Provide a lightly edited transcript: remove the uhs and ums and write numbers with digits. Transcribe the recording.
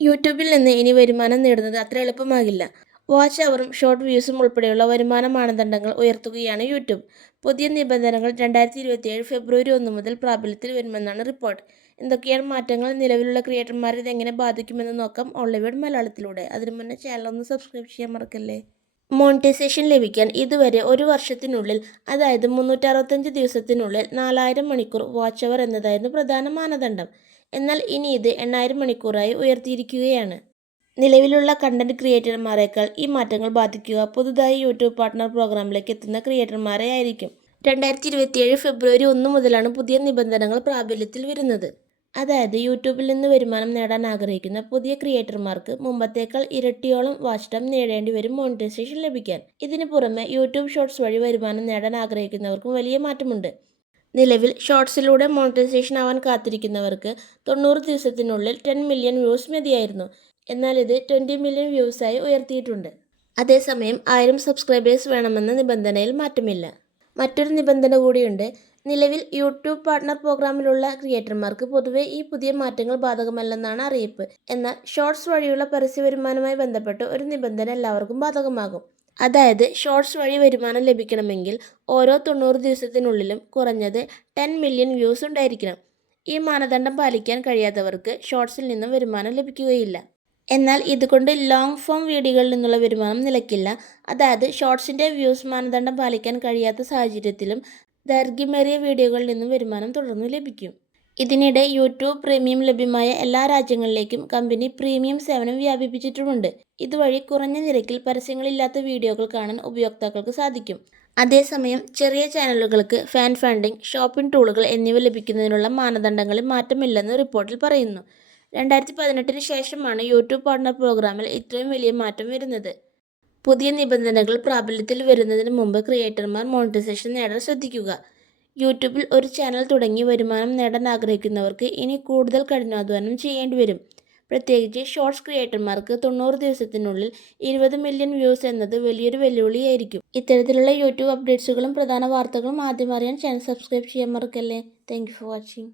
യൂട്യൂബിൽ നിന്ന് ഇനി വരുമാനം നേടുന്നത് അത്ര എളുപ്പമാകില്ല. വാച്ച് അവറും ഷോർട്ട് വ്യൂസും ഉൾപ്പെടെയുള്ള വരുമാന മാനദണ്ഡങ്ങൾ ഉയർത്തുകയാണ് യൂട്യൂബ്. പുതിയ നിബന്ധനകൾ 2027 ഫെബ്രുവരി 1 മുതൽ പ്രാബല്യത്തിൽ വരുമെന്നാണ് റിപ്പോർട്ട്. എന്തൊക്കെയാണ് മാറ്റങ്ങൾ, നിലവിലുള്ള ക്രിയേറ്റർമാരെ ഇതെങ്ങനെ ബാധിക്കുമെന്ന് നോക്കാം ഓൺലൈൻ മലയാളത്തിലൂടെ. അതിനു മുന്നേ ചാനൽ ഒന്ന് സബ്സ്ക്രൈബ് ചെയ്യാൻ മറക്കല്ലേ. മോണിറ്റൈസേഷൻ ലഭിക്കാൻ ഇതുവരെ ഒരു വർഷത്തിനുള്ളിൽ, അതായത് 365 ദിവസത്തിനുള്ളിൽ 4000 മണിക്കൂർ വാച്ച് അവർ എന്നതായിരുന്നു പ്രധാന മാനദണ്ഡം. എന്നാൽ ഇനി ഇത് 8000 മണിക്കൂറായി ഉയർത്തിയിരിക്കുകയാണ്. നിലവിലുള്ള കണ്ടന്റ് ക്രിയേറ്റർമാരെക്കാൾ ഈ മാറ്റങ്ങൾ ബാധിക്കുക പുതുതായി യൂട്യൂബ് പാർട്ട്ണർ പ്രോഗ്രാമിലേക്ക് എത്തുന്ന ക്രിയേറ്റർമാരെ ആയിരിക്കും. 2027 ഫെബ്രുവരി 1 മുതലാണ് പുതിയ നിബന്ധനകൾ പ്രാബല്യത്തിൽ വരുന്നത്. അതായത് യൂട്യൂബിൽ നിന്ന് വരുമാനം നേടാൻ ആഗ്രഹിക്കുന്ന പുതിയ ക്രിയേറ്റർമാർക്ക് മുമ്പത്തേക്കാൾ ഇരട്ടിയോളം വാച്ച് ടൈം നേടേണ്ടി വരും മോണിറ്റൈസേഷൻ ലഭിക്കാൻ. ഇതിന് പുറമെ യൂട്യൂബ് ഷോർട്സ് വഴി വരുമാനം നേടാൻ ആഗ്രഹിക്കുന്നവർക്കും വലിയ മാറ്റമുണ്ട്. നിലവിൽ ഷോർട്സിലൂടെ മോണിറ്റൈസേഷൻ ആവാൻ കാത്തിരിക്കുന്നവർക്ക് 90 ദിവസത്തിനുള്ളിൽ 10 മില്യൺ വ്യൂസ് മതിയായിരുന്നു. എന്നാൽ ഇത് 20 മില്യൺ വ്യൂസായി ഉയർത്തിയിട്ടുണ്ട്. അതേസമയം 1000 സബ്സ്ക്രൈബേഴ്സ് വേണമെന്ന നിബന്ധനയിൽ മാറ്റമില്ല. മറ്റൊരു നിബന്ധന കൂടിയുണ്ട്. നിലവിൽ യൂട്യൂബ് പാർട്ട്ണർ പ്രോഗ്രാമിലുള്ള ക്രിയേറ്റർമാർക്ക് പൊതുവെ ഈ പുതിയ മാറ്റങ്ങൾ ബാധകമല്ലെന്നാണ് അറിയിപ്പ്. എന്നാൽ ഷോർട്സ് വഴിയുള്ള പരസ്യ വരുമാനവുമായി ബന്ധപ്പെട്ട് ഒരു നിബന്ധന എല്ലാവർക്കും ബാധകമാകും. അതായത് ഷോർട്സ് വഴി വരുമാനം ലഭിക്കണമെങ്കിൽ ഓരോ 90 ദിവസത്തിനുള്ളിലും കുറഞ്ഞത് 10 മില്യൺ വ്യൂസ് ഉണ്ടായിരിക്കണം. ഈ മാനദണ്ഡം പാലിക്കാൻ കഴിയാത്തവർക്ക് ഷോർട്സിൽ നിന്നും വരുമാനം ലഭിക്കുകയില്ല. എന്നാൽ ഇതുകൊണ്ട് ലോങ് ഫോം വീഡിയോകളിൽ നിന്നുള്ള വരുമാനം നിലയ്ക്കില്ല. അതായത് ഷോർട്സിൻ്റെ വ്യൂസ് മാനദണ്ഡം പാലിക്കാൻ കഴിയാത്ത സാഹചര്യത്തിലും ദൈർഘ്യമേറിയ വീഡിയോകളിൽ നിന്നും വരുമാനം തുടർന്നു ലഭിക്കും. ഇതിനിടെ യൂട്യൂബ് പ്രീമിയം ലഭ്യമായ എല്ലാ രാജ്യങ്ങളിലേക്കും കമ്പനി പ്രീമിയം സേവനം വ്യാപിപ്പിച്ചിട്ടുമുണ്ട്. ഇതുവഴി കുറഞ്ഞ നിരക്കിൽ പരസ്യങ്ങളില്ലാത്ത വീഡിയോകൾ കാണാൻ ഉപയോക്താക്കൾക്ക് സാധിക്കും. അതേസമയം ചെറിയ ചാനലുകൾക്ക് ഫാൻ ഫണ്ടിംഗ്, ഷോപ്പിംഗ് ടൂളുകൾ എന്നിവ ലഭിക്കുന്നതിനുള്ള മാനദണ്ഡങ്ങളിൽ മാറ്റമില്ലെന്ന് റിപ്പോർട്ടിൽ പറയുന്നു. 2018 ശേഷമാണ് യൂട്യൂബ് പാർട്ട്ണർ പ്രോഗ്രാമിൽ ഇത്രയും വലിയ മാറ്റം വരുന്നത്. പുതിയ നിബന്ധനകൾ പ്രാബല്യത്തിൽ വരുന്നതിന് മുമ്പ് ക്രിയേറ്റർമാർ മോണിറ്റൈസേഷൻ നേടാൻ ശ്രദ്ധിക്കുക. യൂട്യൂബിൽ ഒരു ചാനൽ തുടങ്ങി വരുമാനം നേടാൻ ആഗ്രഹിക്കുന്നവർക്ക് ഇനി കൂടുതൽ കഠിനാധ്വാനം ചെയ്യേണ്ടി വരും. പ്രത്യേകിച്ച് ഷോർട്സ് ക്രിയേറ്റർമാർക്ക് 90 ദിവസത്തിനുള്ളിൽ 20 മില്യൺ വ്യൂസ് എന്നത് വലിയൊരു വെല്ലുവിളിയായിരിക്കും. ഇത്തരത്തിലുള്ള യൂട്യൂബ് അപ്ഡേറ്റ്സുകളും പ്രധാന വാർത്തകളും ആദ്യം അറിയാൻ ചാനൽ സബ്സ്ക്രൈബ് ചെയ്യാൻ മറക്കല്ലേ. Thank you for watching.